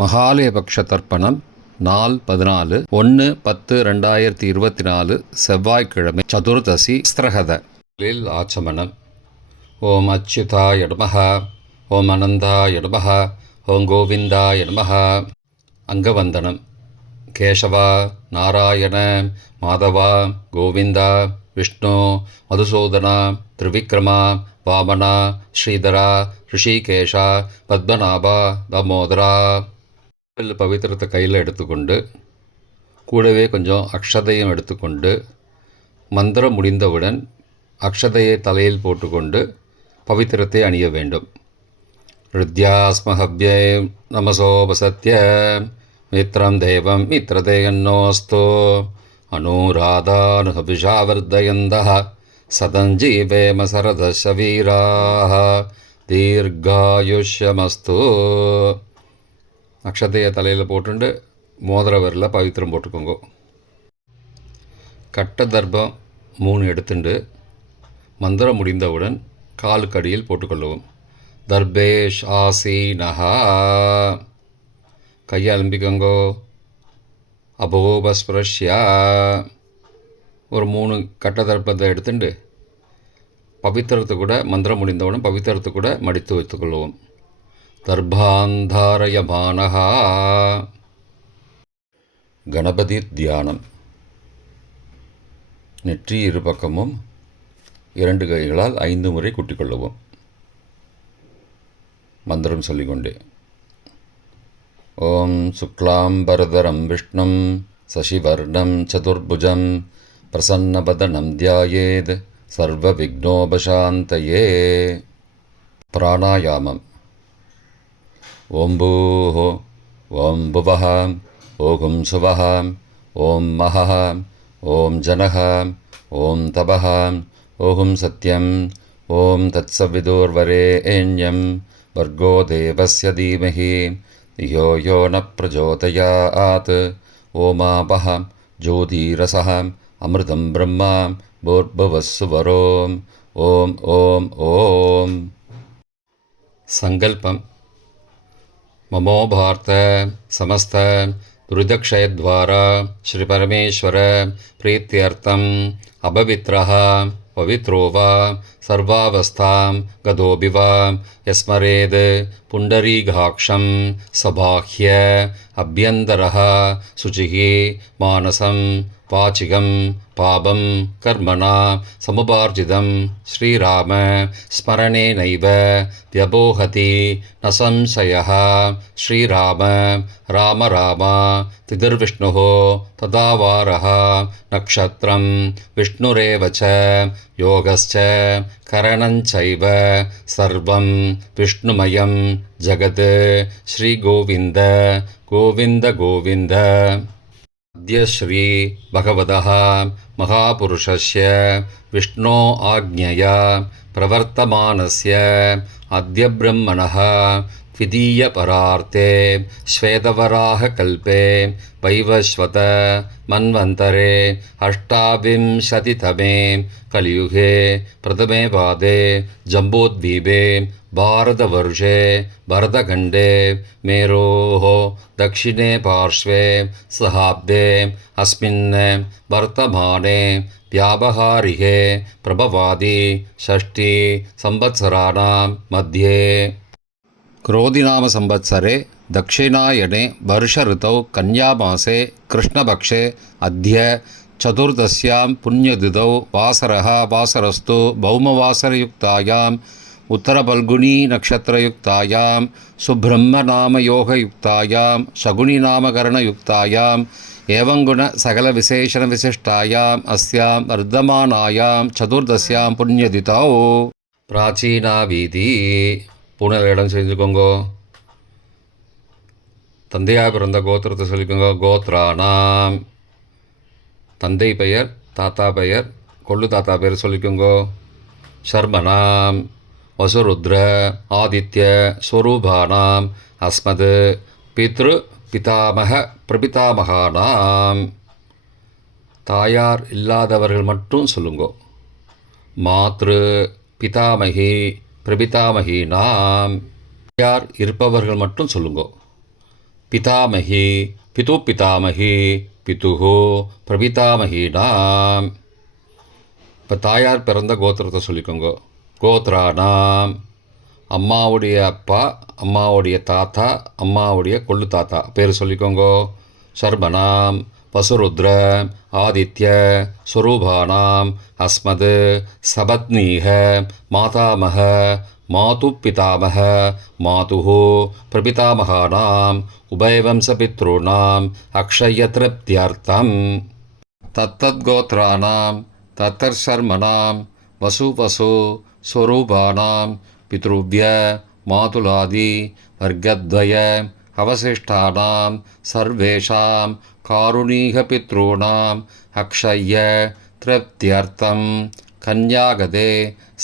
மகாலயபக்ஷ தர்ப்பணம் நாள் 14/1/10/2024 செவ்வாய்க்கிழமை சதுர்தசி ஸ்திரகத ஆச்சமனம். ஓம் அச்சுதாய நமஹ, ஓம் அனந்தாய நமஹ, ஓம் கோவிந்தாய நமஹ. அங்கவந்தனம். கேசவா, நாராயண, மாதவா, கோவிந்தா, விஷ்ணு, மதுசூதனா, திரிவிக்ரமா, வாமனா, ஸ்ரீதரா, ரிஷிகேஷா, பத்மநாபா, தாமோதரா. பவித்திரத்தை கையில் எடுத்துக்கொண்டு கூடவே கொஞ்சம் அக்ஷதையும் எடுத்துக்கொண்டு மந்திரம் முடிந்தவுடன் அக்ஷதையை தலையில் போட்டுக்கொண்டு பவித்திரத்தை அணிய வேண்டும். ருத்யாஸ்மஹவ்யே நமசோபசத்ய மித்ரம் தேவம் மித்ரதேயன்னோஸ்தோ அனுராதானுஹவிஷாவர்தயந்தः சதஞ்சீவேம சரதசவீராः தீர்காயுஷ்யமஸ்து. அக்ஷதையை தலையில் போட்டுண்டு மோதிர விரலில் பவித்திரம் போட்டுக்கோங்க. கட்ட தர்ப்பம் 3 எடுத்துண்டு மந்திரம் முடிந்தவுடன் காலுக்கு அடியில் போட்டுக்கொள்ளவும். தர்பேஷ் ஆசீனஹா, கையை அலம்பிக்கோங்கோ. அபோபஸ்பிரஷ்யா, ஒரு 3 கட்ட தர்ப்பத்தை எடுத்துட்டு பவித்திரத்தை கூட மந்திரம் முடிந்தவுடன் பவித்திரத்தை கூட மடித்து வைத்துக்கொள்வோம். தர்பாந்தாரயமானஹா. கணபதி தியானம். நெற்றி இரு பக்கமும் 2 கைகளால் 5 முறை குட்டிக்கொள்ளவும். மந்திரம் சொல்லிக்கொண்டே. ஓம் சுக்லாம்பரதரம் விஷ்ணும் சசிவர்ணம் சதுர்புஜம் பிரசன்னபதனம் தியாயேத் சர்வ விக்னோபசாந்தயே. பிராணாயாமம். ஓம் பூஹ, ஓம் புவஹ, ஓம் சுவஹ, ஓம் மஹஹ, ஓம் ஜனஹ, ஓம் தபஹ, ஓம் சத்யம், ஓம் தத்சவிதுர்வரேண்யம் வர்கோ தேவஸ்ய தீமஹி धियो यो न प्रचोदयात्. ओमापः ज्योतिरसः अमृतं ब्रह्मा भूर्भुवस्सुवरों. ஓம் ஓம் ஓம். சங்கல்பம். ममो भारत समस्त दुरितक्षयद्वारा श्रीपरमेश्वर प्रीत्यर्थम् अपवित्रः पवित्रो वा सर्वावस्थां गतोऽपि वा यस्मरेद् पुण्डरीकाक्षं सबाह्य अभ्यन्तरः शुचिः मानसं वाचिकं पापं कर्मणा समुपार्जितं श्रीराम स्मरणेनैव व्यपोहति न संशयः. श्रीराम राम राम तिथिर्विष्णुः तथा वारः नक्षत्रं विष्णुरेव च योगश्च करणञ्चैव सर्वं विष्णुमयं जगत्. श्रीगोविन्द गोविन्द गोविन्द. अद्य श्री भगवतः महापुरुषस्य विष्णो आज्ञया प्रवर्तमानस्य अद्य ब्रह्मणः द्वितीयपरार्थे श्वेतवराहकल्पे वैवस्वत मन्वन्तरे 28तमे कलियुगे प्रथमे पादे जम्बूद्वीपे भारतवर्षे भरतखण्डे मेरोः दक्षिणे पार्श्वे सहाब्दे अस्मिन् वर्तमाने व्यावहारिके प्रभवादि 6 संवत्सराणां मध्ये क्रोधिनाम संवत्सरे दक्षिणायने वर्ष ऋतौ कन्यामासे कृष्णपक्षे अद्य चतुर्दश्यां पुण्यतिथौ वासरः वासरस्तु भौमवासरयुक्तायाम् उत्तरफल्गुनी नक्षत्रयुक्तायां सुब्रह्मनामयोगयुक्तायां शकुनिनामकरणयुक्तायां एवं गुण सकलविशेषणविशिष्टायाम् अस्यां वर्धमानायां चतुर्दश्यां पुण्यतिथौ प्राचीना வீதி. பூனல் இடம் செஞ்சுக்கோங்கோ. தந்தையாக பிறந்த கோத்திரத்தை சொல்லிக்கோங்க. கோத்ரானாம். தந்தை பெயர், தாத்தா பெயர், கொள்ளு தாத்தா பெயர் சொல்லிக்கோங்கோ. சர்மனாம் வசுருத்ர ஆதித்ய ஸ்வரூபானாம் அஸ்மத் பித்ரு பிதாமக பிரபிதாமகானாம். தாயார் இல்லாதவர்கள் மட்டும் சொல்லுங்கோ. மாத்ரு பிதாமகி பிரபிதாமகி நாம். யார் இருப்பவர்கள் மட்டும் சொல்லுங்கோ. பிதாமகி பிது பிதாமகி பிதுஹோ பிரபிதாமகினாம். இப்போ தாயார் பிறந்த கோத்திரத்தை சொல்லிக்கோங்க. கோத்ரானாம், அம்மாவுடைய அப்பா, அம்மாவுடைய தாத்தா, அம்மாவுடைய கொள்ளு தாத்தா பேர் சொல்லிக்கோங்க. சர்மனாம் வசுருத்ர ஆதித்ய ஸ்வரூபானாம் அஸ்மத் சபத்னீக மாதாமக மாது பிதாமக மாதுஹோ பிரபிதாமகானாம் உபயவம்சபித்ருணாம் அக்ஷயத்ருப்தியர்த்தம். தத்தத்கோத்ரானாம் தத்தர்ஷர்மனாம் வசு வசு ஸ்வரூபானாம் பித்ருவ்ய மாதுலாதி வர்க்கத்வய அவசிஷ்டானாம் சர்வேஷாம் காருணீகபித்ருணாம் அக்ஷய திருப்தியர்த்தம் கன்யாகதே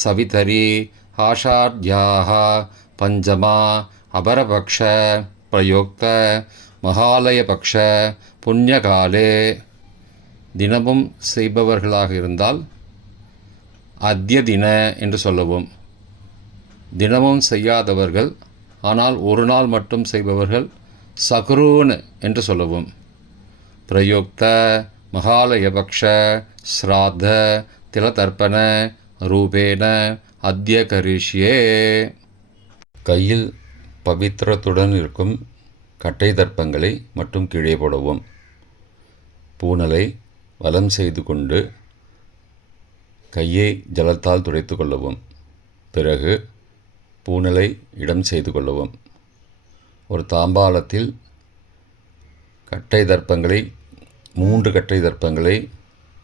சவிதரி ஆஷாட்யாः பஞ்சமா அபரபக்ஷ பிரயுக்த மகாலயபக்ஷ புண்ணியகாலே. தினமும் செய்பவர்களாக இருந்தால் அத்ய தின என்று சொல்லவும், தினமும் செய்யாதவர்கள் ஆனால் ஒரு நாள் மட்டும் செய்பவர்கள் சகுரூன் என்று சொல்லவும். பிரயுக்த மகாலயபக்ஷ ஸ்ராத்த திலதர்ப்பண ரூபேன அத்ய கரிஷ்யே. கையில் பவித்திரத்துடன் இருக்கும் கட்டை தர்ப்பங்களை மட்டும் கீழே போடவும். பூனலை வலம் செய்து கொண்டு கையை ஜலத்தால் துடைத்து கொள்ளவும். பிறகு பூனலை இடம் செய்து கொள்ளவும். ஒரு தாம்பாளத்தில் கட்டை தர்ப்பங்களை 3 கட்டை தர்ப்பங்களை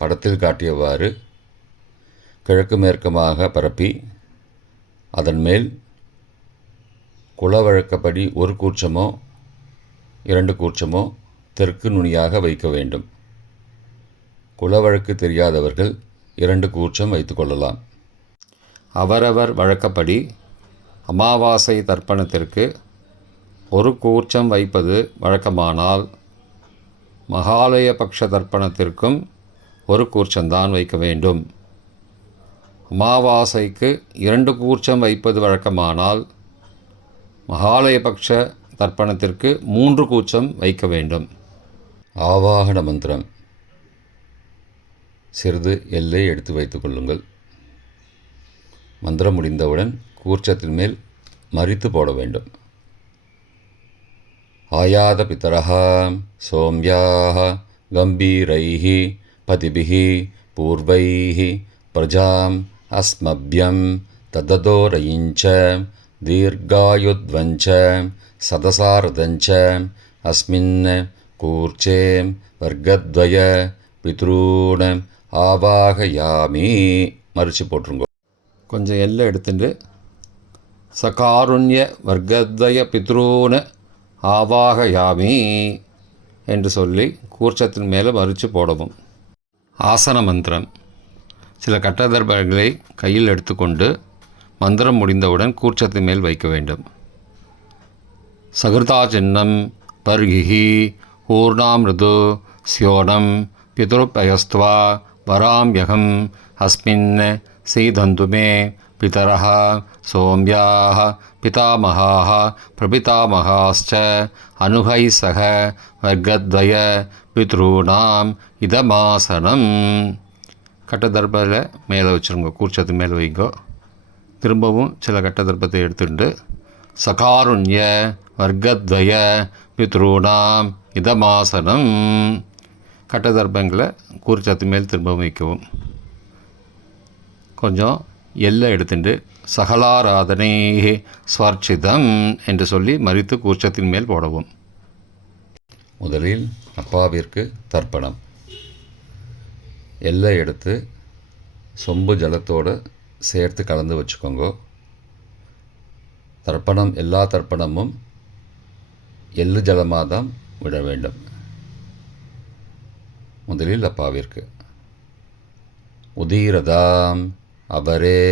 படத்தில் காட்டியவாறு கிழக்கு மேற்குமாக பரப்பி அதன் மேல் குலவழக்கப்படி 1 கூர்ச்சமோ 2 கூர்ச்சமோ தெற்கு நுனியாக வைக்க வேண்டும். குலவழக்கு தெரியாதவர்கள் 2 கூர்ச்சம் வைத்துக்கொள்ளலாம். அவரவர் வழக்கப்படி அமாவாசை தர்ப்பணத்திற்கு 1 கூர்ச்சம் வைப்பது வழக்கமானால் மகாலய பக்ஷ தர்ப்பணத்திற்கும் 1 கூர்ச்சம்தான் வைக்க வேண்டும். அமாவாசைக்கு 2 கூர்ச்சம் வைப்பது வழக்கமானால் மகாலயபக்ஷ தர்ப்பணத்திற்கு 3 கூர்ச்சம் வைக்க வேண்டும். ஆவாகன மந்திரம். சிறிது எல்லை எடுத்து வைத்துக் கொள்ளுங்கள். மந்திரம் முடிந்தவுடன் கூர்ச்சத்தின் மேல் மரித்து போட வேண்டும். ஆயாத பிதரஹ சோம்யாஹ கம்பீரைஹி பதிபிஹி பூர்வைஹி பிரஜாம் அஸ்மப்யம் தததோரயிஞ்ச தீர்காயுத்வஞ்ச சதசாரதஞ்ச அஸ்மின் கூர்ச்சே வர்க்கத்வய பித்ரூண ஆவாகயாமி. மறித்து போட்டுருங்கோ. கொஞ்சம் எல்லை எடுத்துட்டு சகாருண்ய வர்க்கத்வய பித்ரூண ஆவாகயாமி என்று சொல்லி கூர்ச்சத்தின் மேலே மறித்து போடவும். ஆசன மந்திரம். சில கட்டதர்பங்களை கையில் எடுத்துக்கொண்டு மந்திரம் முடிந்தவுடன் கூர்ச்சத்தின் மேல் வைக்க வேண்டும். சகிருதா சின்னம் பர்கிஹி ஊர்ணாமிருது ஸ்யோனம் பிதுருப்பயஸ்துவா வராம்யகம் அஸ்மின் சீதந்துமே பிதரஹ சோம்யாஹ பிதாமகாஹ பிரபிதாமகாஸ்ச அனுகை சக வர்க்கத்வய பித்ருணாம் இதமாசனம். கட்டதர்பத்தில் மேலே வச்சுருங்க. கூர்ச்சத்து மேலே வைங்கோ. திரும்பவும் சில கட்டதர்பத்தை எடுத்துட்டு சகாருண்ய வர்க்கத்வய பித்ருணாம் இதமாசனம். கட்டதர்பங்களை கூர்ச்சத்து மேல் திரும்பவும் வைக்கவும். கொஞ்சம் எல்லை எடுத்துட்டு சகலாராதனை ஸ்வர்ச்சிதம் என்று சொல்லி மறித்து கூர்ச்சத்தின் மேல் போடவும். முதலில் அப்பாவிற்கு தர்ப்பணம். எல்லை எடுத்து சொம்பு ஜலத்தோடு சேர்த்து கலந்து வச்சுக்கோங்க. தர்ப்பணம் எல்லா தர்ப்பணமும் எள்ளு ஜலமாக தான் விட வேண்டும். முதலில் அப்பாவிற்கு உதீரதாம் அபரே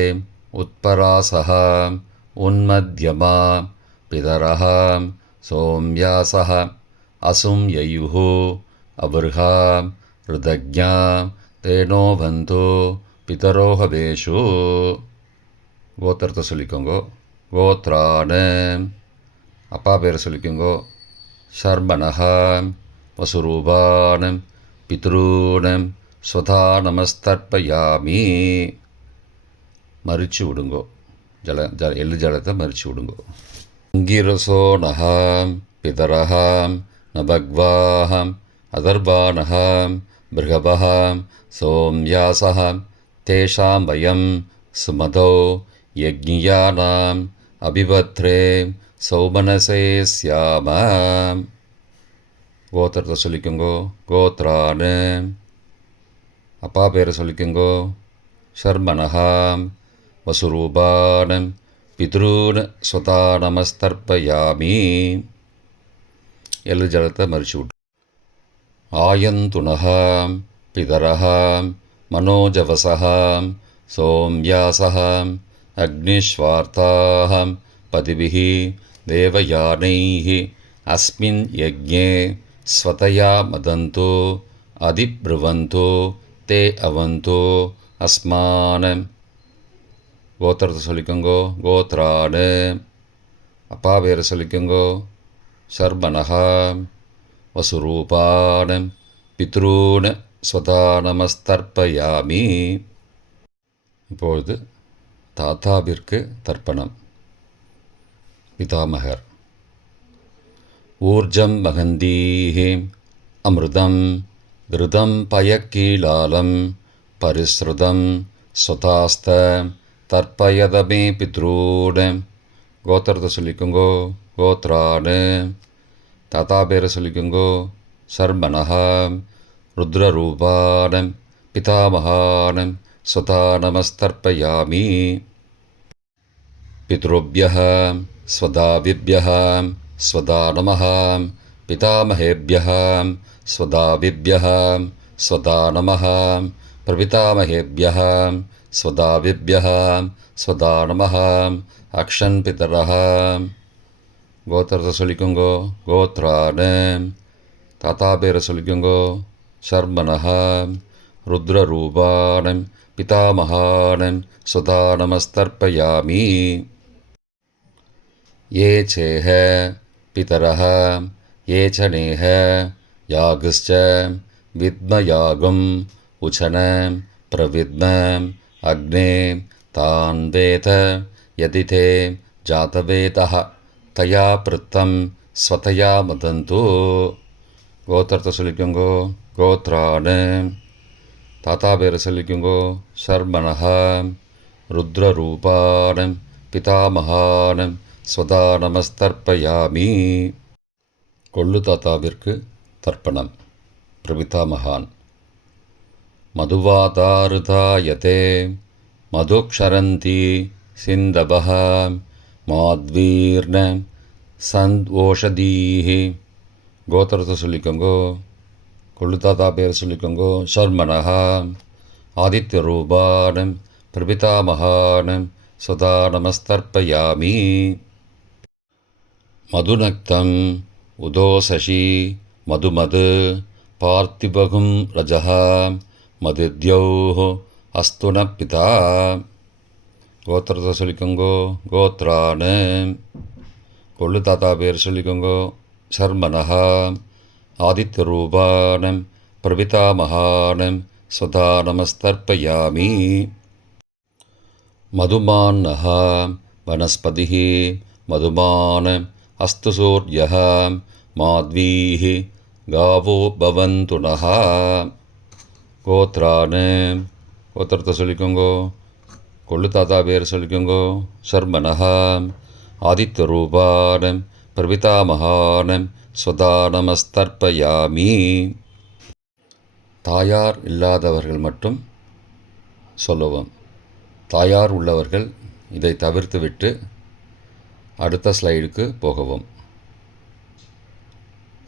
உத்பராசஹ உன்மத்யமா பிதரஹ சோம்யாசஹ அசும் யயுஹு அபர்ஹா ருதக்ஞா தேனோ பந்தோ பிதரோஹவேஷு. கோத்திரத்தை சொல்லிக்கோங்க. கோத்ரான அப்பா பேரை சொல்லிக்கோங்க. ஷர்மணः வசுரூபான் பித்ரூன் ஸ்வதா நமஸ்தர்ப்பயாமி. மறிச்சு விடுங்கோ, எள்ளு ஜலத்தை மறிச்சு விடுங்கோ. அங்கிரசோ நகாம் பிதரஹாம் நபக்வாஹாம் அதர்வானஹாம் பிருகபஹாம் சோம்யாசஹாம் தேஷாம் வயம் சுமதோ யக்ஞியானாம் அபிபத்ரே சௌமனசே ஸ்யாமாம். கோத்திரத்தை சொல்லிக்கோங்கோ. கோத்ரானு அப்பா பேரை சொல்லிக்கோங்கோ. ஷர்மணஹாம் வசுரூபான் பித்ரூன் ஸ்வதா நமஸ்தர்ப்பயாமி. எள்ளு ஜலத்தை மறிச்சு விட்டு. ஆயந்துனஹாம் பிதரஹாம் மனோஜவசஹாம் சோம்யாசஹாம் அக்னிஸ்வார்த்தாஹாம் பதிபிஹி தேவயானைஹி அஸ்மின் யஜ்ஞே ஸ்வதயா மதந்தோ அதிப்ருவந்தோ தே அவந்தோ அஸ்மான். கோத்திரத்தை சொல்லிக்கோங்கோ. கோத்ரானு அப்பா பேரை சொல்லிக்கோங்கோ. ஷர்மணஹாம் வசுரூபான் பித்ரூன் ஸ்வதா நமஸ்தர்ப்பயாமி. இப்பொழுது தாத்தாவிற்கு தர்ப்பணம். பிதாமகர். ஊர்ஜம் மகந்தீஹி அமிர்தம் கிருதம் பயக்கீலாலம் பரிஸ்ருதம் ஸ்வதாஸ்த தர்ப்பயதமே பித்ரூன். கோத்திரத்தை சொல்லிக்கோங்கோ. கோத்ரானு தாத்தா பேரை சொல்லிக்கோங்கோ. ஷர்மணஹாம் ருத்ரரூபான் பிதாமகான் ஸ்வதா நமஸ்தர்ப்பயாமி. பித்ருப்யஹ ஸ்வதாவிப்யஹ ஸ்வதா நமः பிதாமகேப்யஹ ஸ்வதாவிப்யஹ ஸ்வதா நமः பிரபிதாமகேப்யஹ ஸ்வதாவிப்யஹ ஸ்வதா நமः அக்ஷன் பிதரஹ. கோத்திரத்தை சொல்லிக்கோங்கோ. கோத்ரானு தாத்தா பேரை சொல்லிக்கோங்கோ. ஷர்மணஹாம் ருத்ரரூபான் பிதாமகான் ஸ்வதா நமஸ்தர்ப்பயாமி. ये चेह पितरः ये च नेह यागश्च विद्मयागम् उचन प्रविद्म अग्ने तान् वेद यदि ते जातवेदः तया पृत्तं स्वतया मदन्तु. கோத்திரத்தை சொல்லிக்கோங்கோ. கோத்ரானு தாத்தா பேரை சொல்லிக்கோங்கோ. ஷர்மணஹாம் ருத்ரரூபான் பிதாமகான் ஸ்வதா நமஸ்தர்ப்பயாமி. கொள்ளு தாத்தாவிற்கு தர்ப்பணம். பிரபிதாமகான். மதுவாதாருதாயதே மதுக்ஷரந்தி சிந்தபஹ மாத்வீர்ண சந்த்வோஷதீஹி. கோத்திரத்தை சொல்லிக்கோங்கோ. கொள்ளு தாத்தா பேர் சொல்லிக்கோங்கோ. ஷர்மணஹா ஆதித்யரூபான் பிரபிதாமகான் ஸ்வதா நமஸ்தர்ப்பயாமி. மதுநக்தம் உதோசசி மதுமது பார்த்திபகும் ரஜः மதித்யௌः அஸ்துன பிதா. கோத்திரத்தை சொல்லிக்கோங்கோ. கோத்ரானு கொள்ளு தாத்தா பேர் சொல்லிக்கோங்கோ. ஷர்மணஹா ஆதித்யரூபான் பிரபிதாமகான் ஸ்வதா நமஸ்தர்ப்பயாமி. மதுமான்னஹ வனஸ்பதிः மதுமான் அஸ்து சூர்யः மாத்வீः காவோ பவந்து நः. கோத்ரானு கோத்திரத்தை சொல்லிக்கோங்கோ. கொள்ளு தாத்தா பேர் சொல்லிக்கோங்கோ. ஷர்மணஹா ஆதித்யரூபான் பிரபிதாமகான் ஸ்வதா நமஸ்தர்ப்பயாமி. தாயார் இல்லாதவர்கள் மட்டும் சொல்லவும். தாயார் உள்ளவர்கள் இதை தவிர்த்துவிட்டு அடுத்த ஸ்லைடுக்கு போகவும்.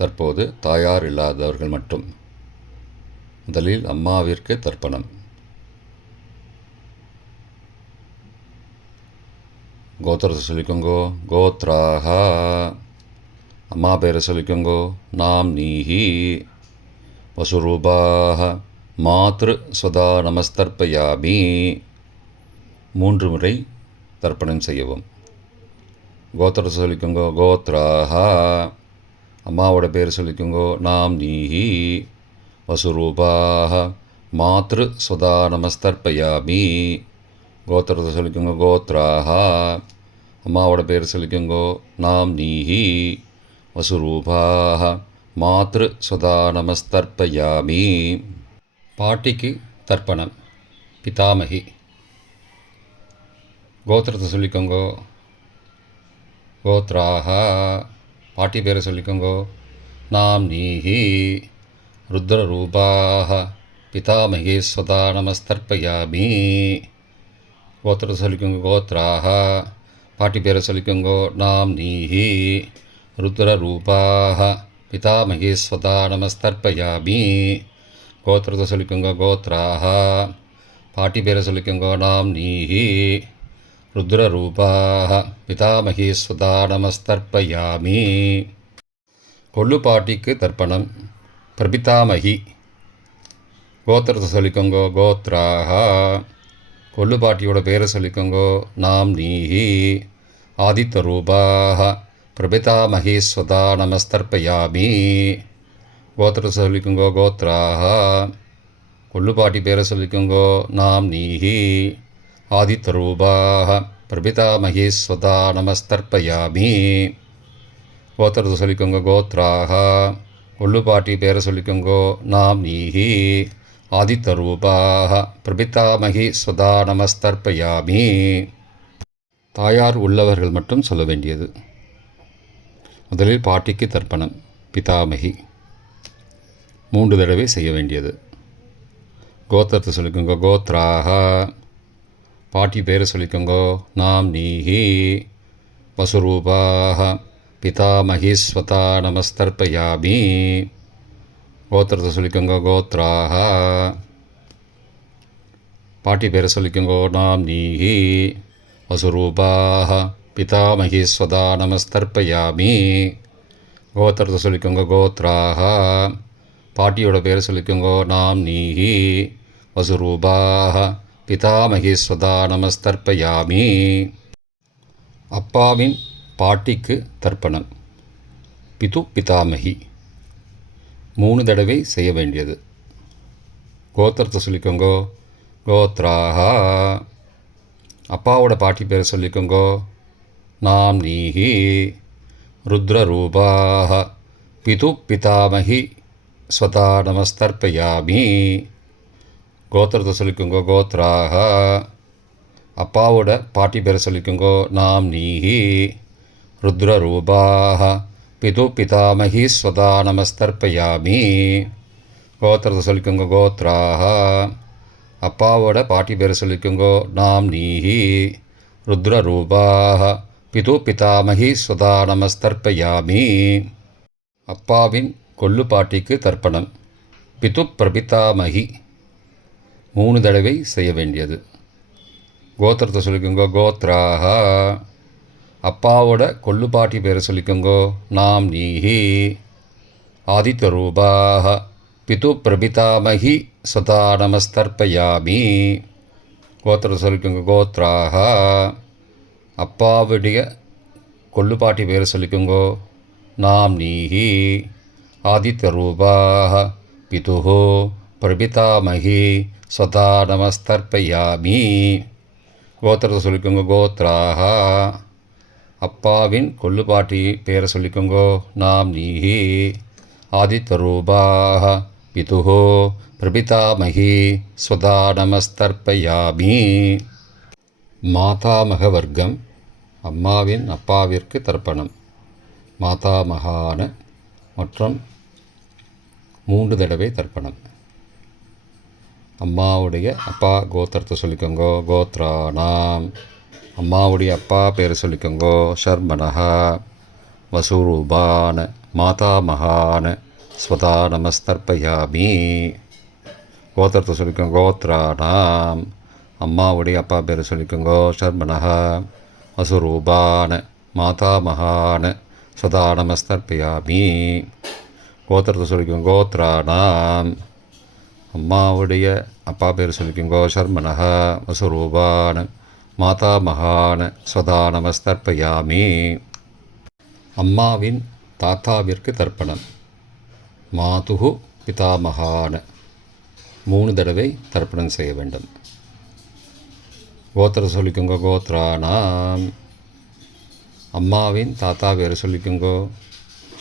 தற்போது தாயார் இல்லாதவர்கள் மட்டும். முதலில் அம்மாவிற்கு தர்ப்பணம். கோத்திரத்தை சொல்லிக்கோங்கோ. கோத்ராஹா அம்மா பேரை சொல்லிக்கோங்கோ. நாம் நீஹி வசுரூபாஹ மாத்ரு ஸ்வதா நமஸ்தர்ப்பயாமி. 3 முறை தர்ப்பணம் செய்யவும். கோத்திரத்தை சொல்லிக்கோங்கோ. கோத்ராஹா அம்மாவோட பேர் சொல்லிக்கோங்கோ. நாம் நீஹி வசுரூபாக மாத்ரு சுதா நமஸ்தர்ப்பயாமி. கோத்திரத்தை சொல்லிக்கோங்க. கோத்ராக. அம்மாவோட பேர் சொல்லிக்கோங்கோ. நாம் நீஹி வசுரூபாக மாத்ரு சுதா நமஸ்தர்ப்பயாமி. பாட்டிக்கு தர்ப்பணம். பிதாமகி. கோத்திரத்தை சொல்லிக்கோங்கோ. கோத்ராக. பாட்டி பேரை சொல்லிக்கோங்கோ. நாம் நீஹி ருத்ரரூபாக பிதாமகி ஸ்வதா நமஸ்தர்ப்பயாமி. கோத்திரத்தை சொல்லிக்கோங்க. கோத்ராக. பாட்டி பேரை சொல்லிக்கோங்கோ. நாம் நீஹி ருத்ரரூபாக பிதாமகி ஸ்வதா நமஸ்தர்ப்பயாமி. கோத்திரத்தை சொல்லிக்கோங்க. கோத்ராக. பாட்டி பேரை சொல்லிக்கோங்க. நாம் நீஹி ருத்ரரூபாக பிதாமகி ஸ்வதா நமஸ்தர்ப்பயாமி. கொள்ளு பாட்டிக்கு தர்ப்பணம். பிரபிதாமகி. கோத்திரத்தை சொல்லிக்கோங்க. கோத்ராக. கொள்ளு பாட்டியோட பேரை சொல்லிக்கோங்க. நாம் நீஹி ஆதித்யரூபாக பிரபிதாமகி ஸ்வதா நமஸ்தர்ப்பயாமி. கோத்திரத்தை சொல்லிக்கோங்க. கோத்ராக. கொள்ளு பாட்டி பேரை சொல்லிக்கோங்க. நாம் நீஹி ஆதித்யரூபாக பிரபிதாமகி ஸ்வதா நமஸ்தர்ப்பயாமி. கோத்திரத்தை சொல்லிக்கோங்க. கோத்ராக. கொள்ளு பாட்டி பேரை சொல்லிக்கோங்கோ. நாம் நீஹி ஆதித்யரூபாக பிரபிதாமகி ஸ்வதா நமஸ்தர்ப்பயாமி. தாயார் உள்ளவர்கள் மட்டும் சொல்ல வேண்டியது. முதலில் பாட்டிக்கு தர்ப்பணம். பிதாமகி 3 தடவை செய்ய வேண்டியது. கோத்திரத்தை சொல்லிக்கோங்க. கோத்ராக. பாட்டி பேரை சொல்லிக்கோங்கோ. நாம் நீஹி வசுரூபாக பிதாமகி ஸ்வதா நமஸ்தர்ப்பயாமி. கோத்திரத்தை சொல்லிக்கோங்க. கோத்ராக. பாட்டி பேரை சொல்லிக்கோங்கோ. நாம் நீஹி வசுரூபாக பிதாமகி ஸ்வதா நமஸ்தர்ப்பயாமி. கோத்திரத்தை சொல்லிக்கோங்க. கோத்ராக. பாட்டியோட பேரை சொல்லிக்கோங்கோ. நாம் நீஹி வசுரூபாக பிதாமகி ஸ்வதா நமஸ்தர்ப்பயாமி. அப்பாவின் பாட்டிக்கு தர்ப்பணம். பிது பிதாமகி 3 தடவை செய்ய வேண்டியது. கோத்திரத்தை சொல்லிக்கோங்கோ. கோத்ராக. அப்பாவோட பாட்டி பேரை சொல்லிக்கோங்கோ. நாம் நீஹி ருத்ரரூபாக பிது பிதாமகி ஸ்வதா நமஸ்தர்ப்பயாமி. கோத்திரத்தை சொல்லிக்கோங்கோ. கோத்ராக. அப்பாவோட பாட்டி பேரை சொல்லிக்கோங்கோ. நாம் நீஹி ருத்ரரூபாக பிது பிதாமகி ஸ்வதா நமஸ்தர்ப்பயாமி. கோத்திரத்தை சொல்லிக்கோங்க. கோத்ராக. அப்பாவோட பாட்டி பேரை சொல்லிக்கோங்கோ. நாம் நீஹி ருத்ரரூபாக பிது பிதாமகி ஸ்வதா நமஸ்தர்ப்பயாமி. அப்பாவின் கொள்ளு பாட்டிக்கு தர்ப்பணம். பிது பிரபிதாமகி 3 தடவை செய்ய வேண்டியது. கோத்திரத்தை சொல்லிக்கோங்க. கோத்ராக. அப்பாவோட கொள்ளு பாட்டி பேரை சொல்லிக்கோங்கோ. நாம் நீஹி ஆதித்யரூபாக பிது பிரபிதாமகி ஸ்வதா நமஸ்தர்ப்பயாமி. கோத்திரத்தை சொல்லிக்கோங்க. கோத்ராக. அப்பாவுடைய கொள்ளு பாட்டி பேரை சொல்லிக்கோங்கோ. நாம் நீஹி ஆதித்யரூபாக பிது பிரபிதாமகி ஸ்வதா நமஸ்தர்ப்பயாமி. கோத்திரத்தை சொல்லிக்கோங்க. கோத்ராக. அப்பாவின் கொள்ளு பாட்டி பேரை சொல்லிக்கோங்கோ. நாம் நீஹி ஆதித்யரூபாக பிது பிரபிதாமகி ஸ்வதா நமஸ்தர்ப்பயாமி. மாதாமக வர்க்கம். அம்மாவின் அப்பாவிற்கு தர்ப்பணம். மாதாமகான மற்றும் 3 தடவை தர்ப்பணம். அம்மாவுடைய அப்பா கோத்திரத்தை சொல்லிக்கோங்கோ. கோத்ரானாம். அம்மாவுடைய அப்பா பேரை சொல்லிக்கோங்கோ. ஷர்மனஹா வசுரூபான மாதாமகான ஸ்வதா நமஸ்தர்ப்பயாமி. கோத்திரத்தை சொல்லிக்கோங்க. கோத்ரானாம். அம்மாவுடைய அப்பா பேரை சொல்லிக்கோங்கோ. ஷர்மனஹா வசுரூபான மாதாமகான ஸ்வதா நமஸ்தர்ப்பயாமி. கோத்திரத்தை சொல்லிக்கோங்க. கோத்ரானாம். அம்மாவுடைய அப்பா பேர் சொல்லிக்கோங்கோ. ஷர்மனஹ வசுரூபான மாதாமகான ஸ்வதா நமஸ்தர்ப்பயாமி. அம்மாவின் தாத்தாவிற்கு தர்ப்பணம். மாதுகு பிதாமகான 3 தடவை தர்ப்பணம் செய்ய வேண்டும். கோத்திர சொல்லிக்கோங்க. கோத்ரானாம். அம்மாவின் தாத்தா பேர் சொல்லிக்கோங்கோ.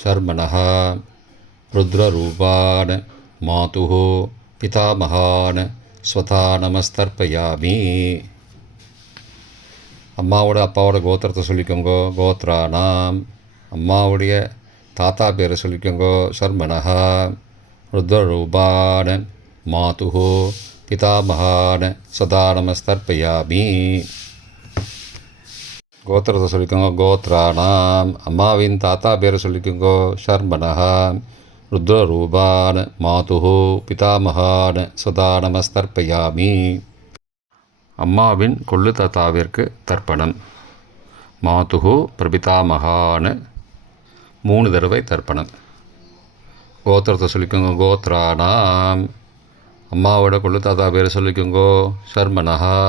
சர்மனஹா ருத்ரரூபான மாதுகு பிதாமகான ஸ்வதா நமஸ்தர்ப்பயாமி. அம்மாவோட அப்பாவோட கோத்திரத்தை சொல்லிக்கோங்கோ. கோத்ரானாம். அம்மாவுடைய தாத்தா பேரை சொல்லிக்கோங்கோ. சர்மனஹா ருத்ரரூபான மாதுகு பிதாமகான சதா நமஸ்தர்ப்பயாமி. கோத்திரத்தை சொல்லிக்கோங்க. கோத்ரானாம். அம்மாவின் தாத்தா பேரை சொல்லிக்கோங்கோ. சர்மனஹா ருத்ரரூபான மாதுகு பிதாமகான சதா நமஸ்தர்ப்பயாமி. அம்மாவின் கொள்ளு தாத்தாவிற்கு தர்ப்பணம். மாதுகு பிரபிதாமகான 3 தடவை தர்ப்பணம். கோத்திரத்தை சொல்லிக்கோங்க. கோத்ரானாம். அம்மாவோட கொள்ளு தாத்தா பேர் சொல்லிக்கோங்கோ. சர்மனஹா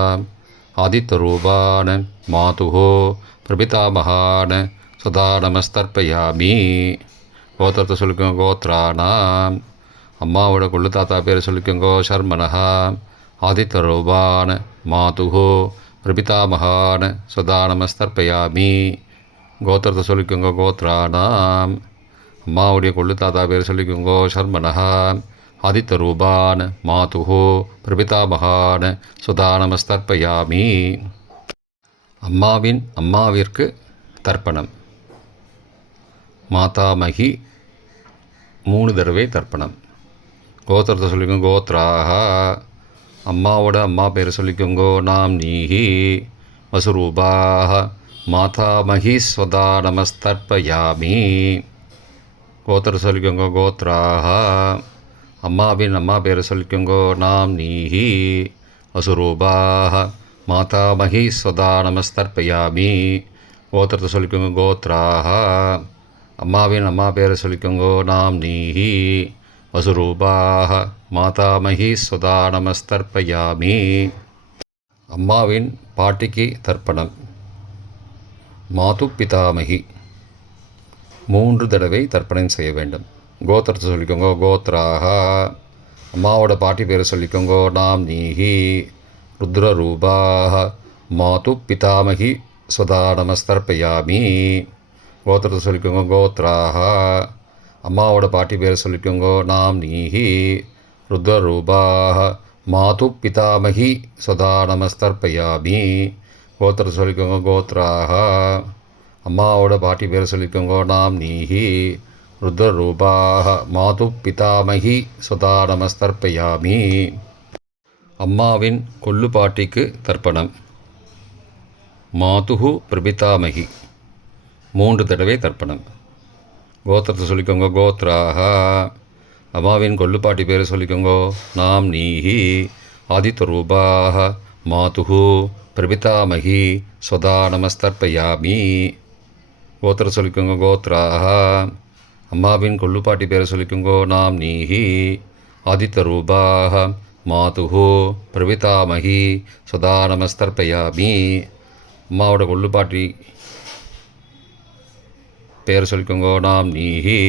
ஆதித்யரூபான மாதுகு பிரபிதாமகான சதா நமஸ்தர்ப்பயாமி. கோத்திரத்தை சொல்லிக்கோங்க. கோத்ரானாம். அம்மாவோட கொள்ளு தாத்தா பேர் சொல்லிக்கோங்கோ. சர்மனஹா ஆதித்யரூபான மாதுகு பிரபிதாமகான சதா நமஸ்தர்ப்பயாமி. கோத்திரத்தை சொல்லிக்கோங்க. கோத்ரானாம். அம்மாவுடைய கொள்ளு தாத்தா பேர் சொல்லிக்கோங்கோ. சர்மனஹா ஆதித்யரூபான மாதுகு பிரபிதாமகான சதா நமஸ்தர்ப்பயாமி. அம்மாவின் அம்மாவிற்கு தர்ப்பணம். மாதாமகி 3 தடவை தர்ப்பணம். கோத்திரத்தை சொல்லிக்கோங்க. கோத்ராஹா. அம்மாவோட அம்மா பேர் சொல்லிக்கோங்கோ. நாம் நீஹி வசுரூபாக மாதாமகி ஸ்வதா நமஸ்தர்ப்பயாமி. கோத்திரம் சொல்லிக்கோங்க. கோத்ராஹா. அம்மாவின் அம்மா பேர் சொல்லிக்கோங்கோ. நாம் நீஹி வசுரூபாக மாதாமகி ஸ்வதா நமஸ்தர்ப்பயாமி. கோத்திரத்தை சொல்லிக்கோங்க. கோத்ராஹா. அம்மாவின் அம்மா பேரை சொல்லிக்கோங்கோ. நாம் நீஹி வசுரூபாக மாதாமகி ஸ்வதா நமஸ்தர்ப்பயாமி. அம்மாவின் பாட்டிக்கு தர்ப்பணம். மாது பிதாமகி 3 தடவை தர்ப்பணம் செய்ய வேண்டும். கோத்திரத்தை சொல்லிக்கோங்க. கோத்ராஹா. அம்மாவோட பாட்டி பேரை சொல்லிக்கோங்கோ. நாம் நீஹி ருத்ரரூபாக மாது பிதாமகி ஸ்வதா நமஸ்தர்ப்பயாமி. கோத்திரத்தை சொல்லிக்கோங்க. கோத்ராஹா. அம்மாவோட பாட்டி பேரை சொல்லிக்கோங்கோ. நாம் நீஹி ருத்ரரூபாக மாது பிதாமகி ஸ்வதா நமஸ்தர்ப்பயாமி. கோத்திரத்தை சொல்லிக்கோங்க. கோத்ராஹா. அம்மாவோட பாட்டி பேரை சொல்லிக்கோங்கோ. நாம் நீஹி ருத்ரரூபாக மாது பிதாமகி ஸ்வதா நமஸ்தர்ப்பயாமி. அம்மாவின் கொள்ளு பாட்டிக்கு தர்ப்பணம். மாதுகு பிரபிதாமகி 3 தடவை தர்ப்பணம். கோத்திரத்தை சொல்லிக்கோங்க. கோத்ராஹா. அம்மாவின் கொள்ளுப்பாட்டி பேரை சொல்லிக்கோங்கோ. நாம் நீஹி ஆதித்யரூபாக மாதுகு பிரபிதாமகி ஸ்வதா நமஸ்தர்ப்பயாமி. கோத்திரம் சொல்லிக்கோங்க. கோத்ராஹா. அம்மாவின் கொள்ளுப்பாட்டி பேரை சொல்லிக்கோங்கோ. நாம் நீஹி ஆதித்யரூபாக மாதுகு பிரபிதாமகி ஸ்வதா நமஸ்தர்ப்பயாமி. அம்மாவோட கொள்ளுப்பாட்டி பேர் சொல்லிக்கோங்கோ. நாம் நீஹி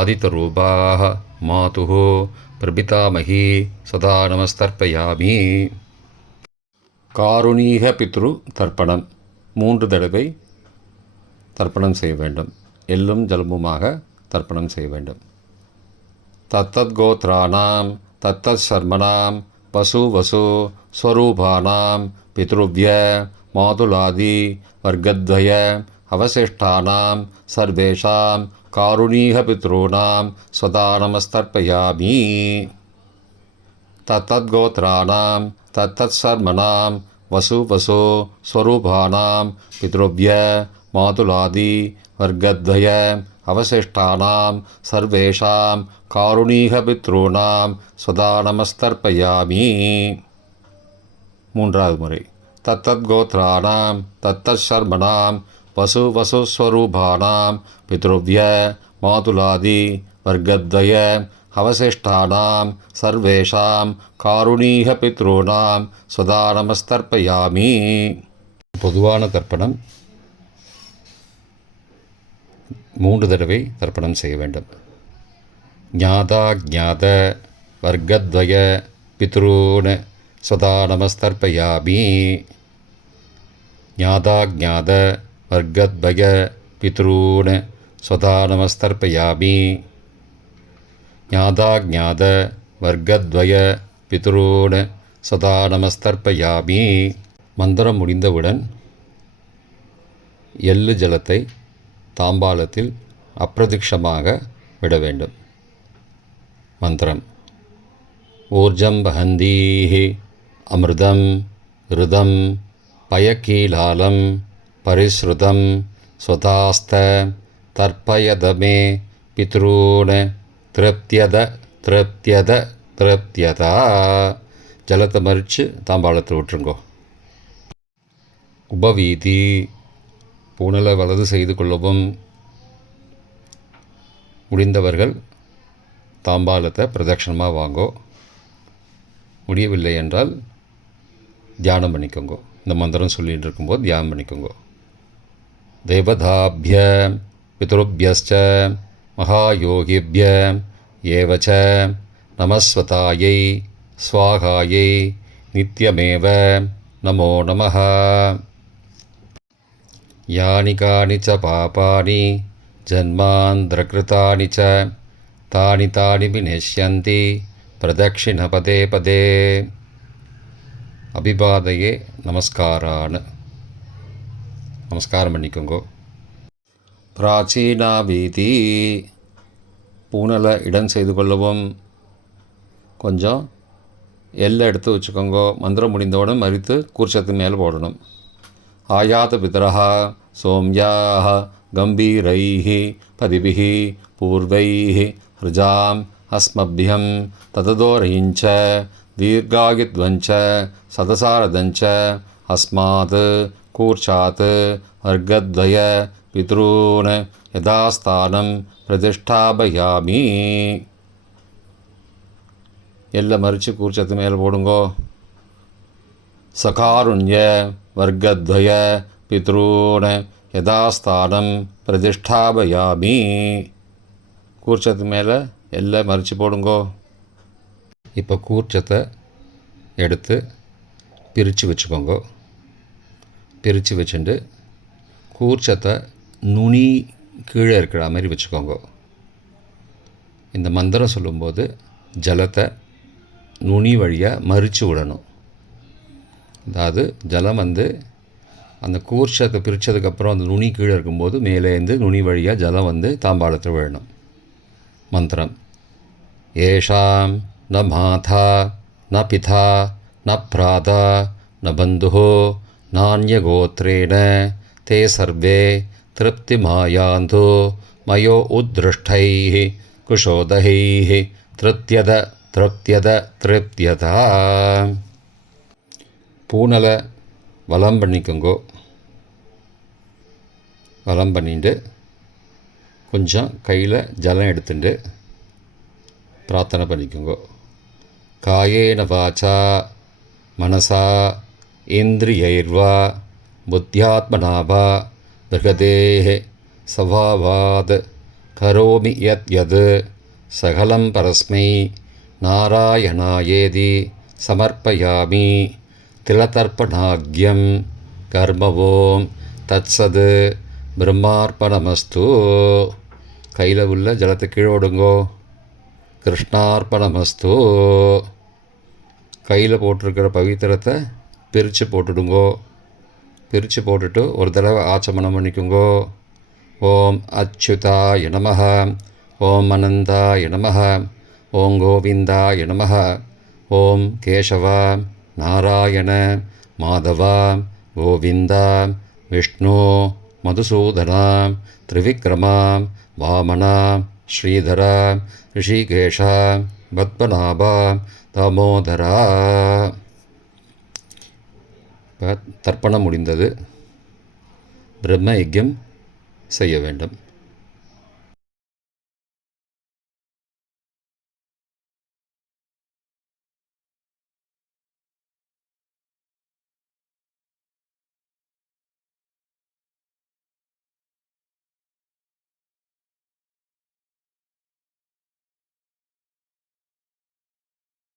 ஆதித்யரூபாக மாதுகு பிரபிதாமகி சதா நமஸ்தர்ப்பயாமி. காருணீக பித்ரு தர்ப்பணம். 3 தடவை தர்ப்பணம் செய்ய வேண்டும். எள்ளும் ஜலமுமாக தர்ப்பணம் செய்ய வேண்டும். தத்தத் கோத்ரானாம் தத்தத் சர்மனாம் வசு வசு ஸ்வரூபானாம் பித்ருவ்ய மாதுலாதி வர்க்கத்வய அவசிஷ்டானாம் சர்வேஷாம் காருணீக பித்ருணாம் ஸ்வதா நமஸ்தர்ப்பயாமி. தத்தத் கோத்ரானாம் தத்தத் சர்மனாம் வசு வசு ஸ்வரூபானாம் பித்ருவ்ய மாதுலாதி வர்க்கத்வய அவசிஷ்டானாம் சர்வேஷாம் காருணீக பித்ருணாம் ஸ்வதா நமஸ்தர்ப்பயாமி. 3வது முறை. தத்தத் கோத்ரானாம் தத்தத் சர்மனாம் வசு வசு ஸ்வரூபானாம் பித்ருவ்ய மாதுலாதி வர்க்கத்வய அவசிஷ்டானாம் சர்வேஷாம் காருணீக பித்ருணாம் ஸ்வதா நமஸ்தர்ப்பயாமி. பொதுவான தர்ப்பணம். 3 தடவை தர்ப்பணம் செய்ய வேண்டும். ஞாதா ஞாத வர்க்கத்வய பித்ரூன் சதா நமஸ்தர்ப்பயாமி. ஞாதா ஞாத வர்க்கத்வய பித்ரூன் சதா நமஸ்தர்ப்பயாமி. ஞாதா ஞாத வர்க்கத்வய பித்ரூன் சதா நமஸ்தர்ப்பயாமி. மந்திரம் முடிந்தவுடன் எள்ளு ஜலத்தை தாம்பாளத்தில் அப்பிரதிக்ஷமாக விட வேண்டும். மந்திரம்: ஊர்ஜம் வஹந்தீஹி அமிர்தம் ருதம் பயக்கீலாலம் பரிஸ்ருதம் ஸ்வதாஸ்த தர்ப்பயதமே பித்ரூன் திருப்தியத திருப்தியத திருப்தியதா. ஜலத்தை மறித்து தாம்பாளத்தில் விட்டுருங்கோ. உபவீதி: பூணலை வலது செய்து கொள்ளவும். முடிந்தவர்கள் தாம்பாளத்தை பிரதட்சணமாக வாங்கோ. முடியவில்லை என்றால் தியானம் பண்ணிக்கோங்க. இந்த மந்திரம் சொல்லிகிட்டு இருக்கும்போது தியானம் பண்ணிக்கோங்க. தேவதாபிய பித்ருபியஸ்ச மகாயோகிபிய ஏவச்ச நமஸ்வதாயை ஸ்வாகாயை நித்யமேவ நமோ நமः. யானி கானி ச பாபானி ஜன்மாந்திரகிருதானி ச தானி தானி விநஷ்யந்தி பிரதக்ஷிண பதே பதே. அபிபாதையே நமஸ்காரான்னு நமஸ்காரம் பண்ணிக்கோங்கோ. பிராச்சீனா வீதி: பூனலை இடம் செய்து கொள்ளவும். கொஞ்சம் எல்லை எடுத்து வச்சுக்கோங்கோ. மந்திரம் முடிந்தவுடன் மறித்து கூர்ச்சத்து மேலே போடணும். ஆயாத பிதரஹா சோம்யாஹ கம்பீரைஹி பதிபிஹி பூர்வைஹி ஹ்ருஜாம் அஸ்மபியம் தததோரயிஞ்ச தீர்காகித்வஞ்ச சதசாரதஞ்ச அஸ்மாத் கூர்ச்சாத் வர்க்கத்வய பித்ரூன் யதாஸ்தானம் பிரதிஷ்டாபயாமி. எல்லாம் மறித்து கூர்ச்சத்து மேலே போடுங்கோ. சகாருண்ய வர்க்கத்வய பித்ரூன் யதாஸ்தானம் பிரதிஷ்டாபயாமி. கூர்ச்சத்து மேலே எல்லாம் மறித்து போடுங்கோ. இப்போ கூர்ச்சத்தை எடுத்து பிரித்து வச்சுக்கோங்க. பிரித்து வச்சுட்டு கூர்ச்சத்தை நுனி கீழே இருக்கிற மாதிரி வச்சுக்கோங்க. இந்த மந்திரம் சொல்லும்போது ஜலத்தை நுனி வழியாக மறித்து விடணும். அதாவது ஜலம் அந்த கூர்ச்சத்தை பிரித்ததுக்கப்புறம் அந்த நுனி கீழே இருக்கும்போது மேலேருந்து நுனி வழியாக ஜலம் தாம்பாளத்தில் விழணும். மந்திரம்: ஏஷாம் ந மாதா ந பிதா ந பிராதா ந பந்துஹோ நான்யகோத்ரேண தே சர்வே திருப்திமாயாந்து மயோ உத்ருஷ்டைः குஷோதகைः திருப்தியத திருப்தியத திருப்தியதா. பூனலை வலம் பண்ணிக்கோங்கோ. வலம் பண்ணிட்டு கொஞ்சம் கையில் ஜலம் எடுத்துட்டு பிரார்த்தனை பண்ணிக்கோங்கோ. காயேன வாச்சா மனசா இந்திரியைர்வா புத்தியாத்மனாவா பிருகதேஹ சபாவாத் கரோமி யத் யத் சகலம் பரஸ்மை நாராயணாயேதி சமர்ப்பயாமி. திலதர்ப்பணாக்யம் கர்மவோம் தத்சத் பிரம்மார்ப்பணமஸ்து. கையில் உள்ள ஜலத்தை கீழோடுங்கோ. கிருஷ்ணார்ப்பணமஸ்து. கையில் போட்டிருக்கிற பவித்திரத்தை பிரித்து போட்டுடுங்கோ. பிரித்து போட்டுட்டு ஒரு தடவை ஆச்சமனம் பண்ணிக்கோங்கோ. ஓம் அச்சுதாய நமஹ, ஓம் அனந்தாய நமஹ, ஓம் கோவிந்தாய நமஹ, ஓம் கேசவ நாராயண மாதவ கோவிந்த விஷ்ணு மதுசூதன திரிவிக்ரம வாமன ஸ்ரீதர ரிஷிகேஷ பத்மநாப தாமோதரா. தர்ப்பணம் முடிந்தது. பிரம்ம யஜ்யம் செய்ய வேண்டும்.